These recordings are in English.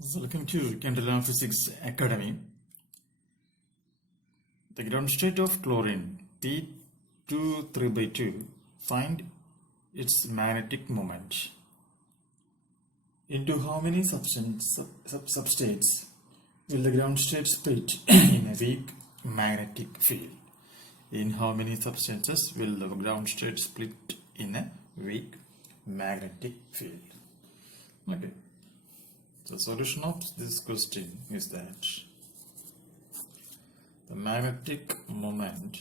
Welcome to Candela Physics Academy. The ground state of chlorine P2 find its magnetic moment. Into how many substates will the ground state split in a weak magnetic field? In how many substances will the ground state split in a weak magnetic field? Okay. The solution of this question is that the magnetic moment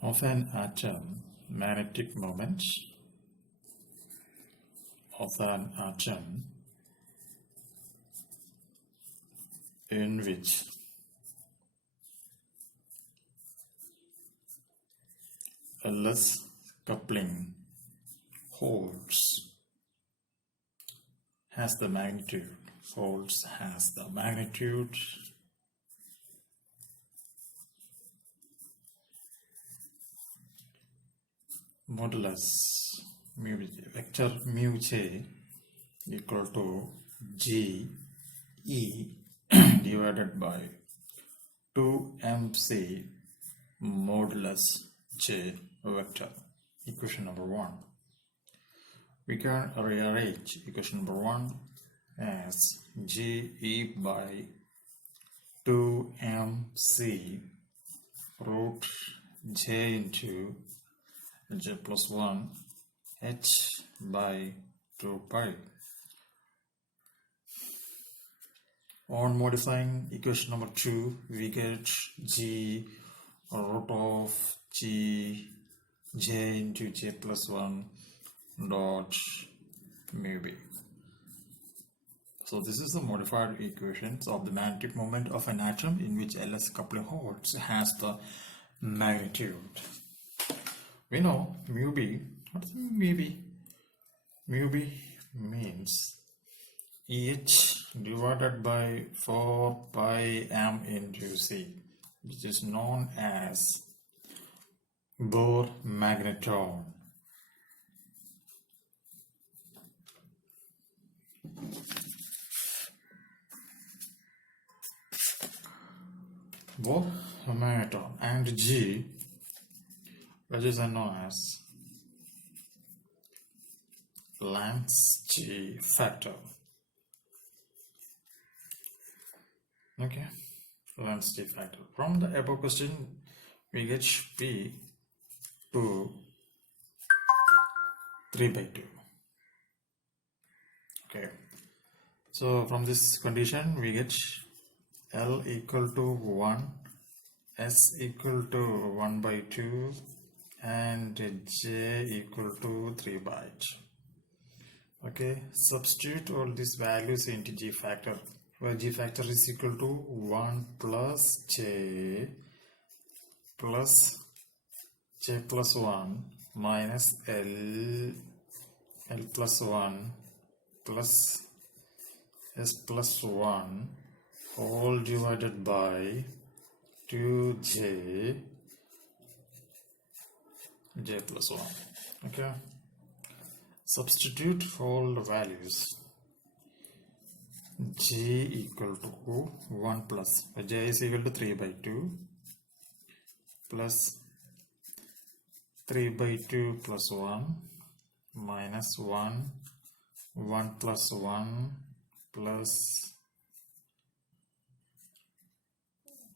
of an atom, in which a less coupling holds has the magnitude modulus vector mu j equal to g e divided by 2mc modulus j vector. Equation number 1. We can rearrange equation number 1 as ge by 2mc root j into j plus 1 h by 2 pi. On modifying equation number 2, we get g root of g j into j plus 1 dot mu b. So this is the modified equations of the magnetic moment of an atom in which Ls coupling holds has the magnitude. We know mu b. What is mu b? Mu b means EH divided by 4 pi m into c, which is known as Bohr magneton. Bohr magneton, and G, which is known as Lance G factor. Okay, Lance G factor. From the above question, we get P to 3 by 2. Okay, so from this condition we get L equal to 1, S equal to 1 by 2 and J equal to 3 by 2. Okay, substitute all these values into G factor, where G factor is equal to 1 plus J plus 1 minus L plus 1 plus S plus 1 whole divided by 2J plus 1. Okay, substitute all the values. G equal to 1 plus J is equal to 3 by 2 plus 3 by 2 plus 1 minus 1 plus 1 plus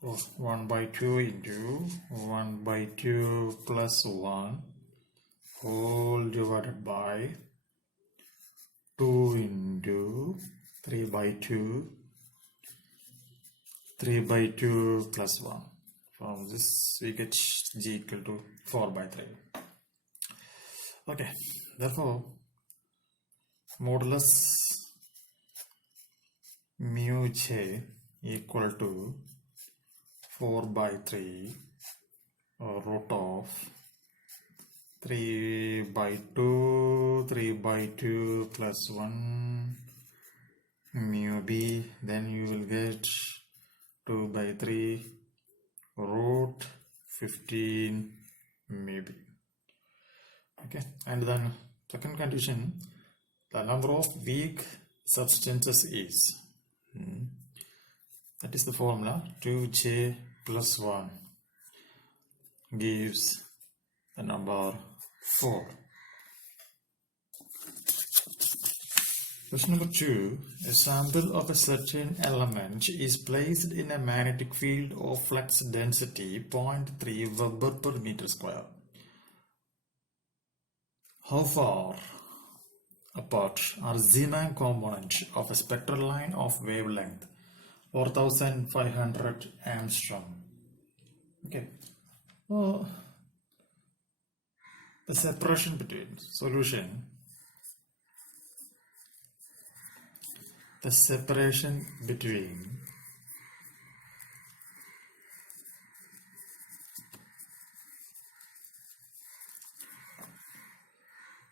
1 by 2 into 1 by 2 plus 1 whole divided by 2 into 3 by 2 plus 1. From this we get G equal to 4 by 3. Okay, therefore modulus mu j equal to 4 by 3 root of 3 by 2 plus 1 mu b, then you will get 2 by 3 root 15 maybe. Okay, and then second condition, the number of weak substances is, that is the formula, 2j plus 1 gives the number 4. Question number 2. A sample of a certain element is placed in a magnetic field of flux density 0.3 Weber per meter square. How far apart are Zeeman components of a spectral line of wavelength 4500 angstrom? Okay. Oh, the separation between solution. The separation between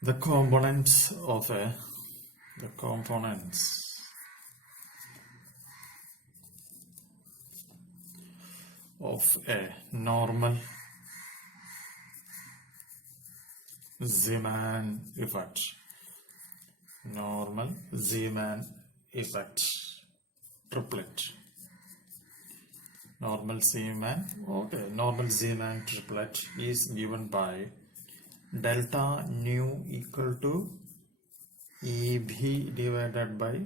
the components of a normal Zeeman effect. Normal Zeeman effect triplet. Normal Zeeman triplet is given by delta nu equal to EB divided by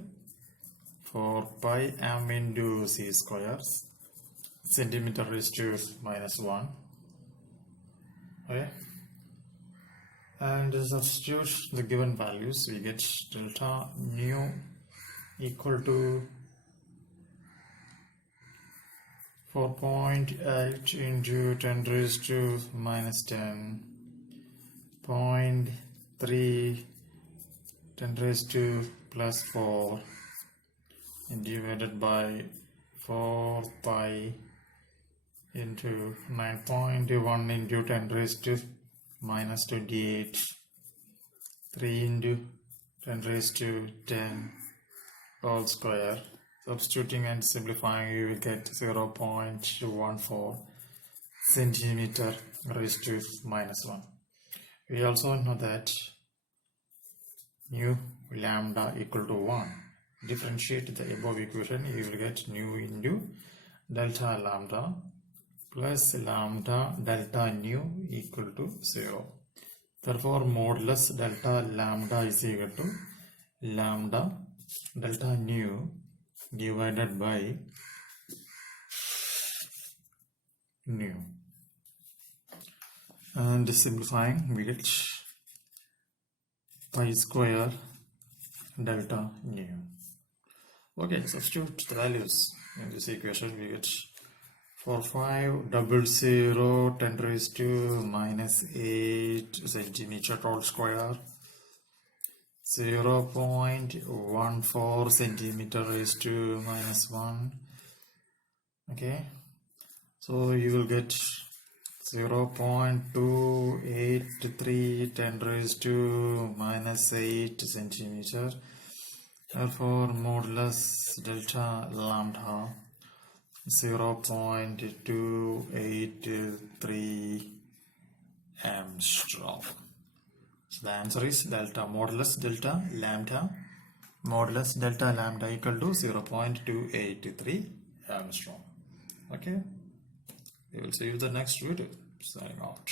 4 pi m into c squares, centimeter raised to minus 1. Okay, and substitute the given values. We get delta nu equal to 4.8 into 10 raised to minus 10, 0.3 10 raised to plus 4 divided by 4 pi into 9.1 into 10 raised to minus 28, 3 into 10 raised to 10 whole square. Substituting and simplifying, you will get 0.14 centimeter raised to minus 1. We also know that nu lambda equal to 1. Differentiate the above equation, you will get nu into delta lambda plus lambda delta nu equal to 0. Therefore, modulus delta lambda is equal to lambda delta nu divided by nu. And simplifying, we get pi square delta nu. Okay, substitute the values in this equation. We get 4500 10 raised to minus 8 centimeter whole square, 0.14 centimeter raised to minus 1. Okay, so you will get 0.283 10 raised to minus 8 centimeter. Therefore, modulus delta lambda 0.283 angstrom. So the answer is modulus delta lambda equal to 0.283 angstrom. Okay, we will see you in the next video. Signing out.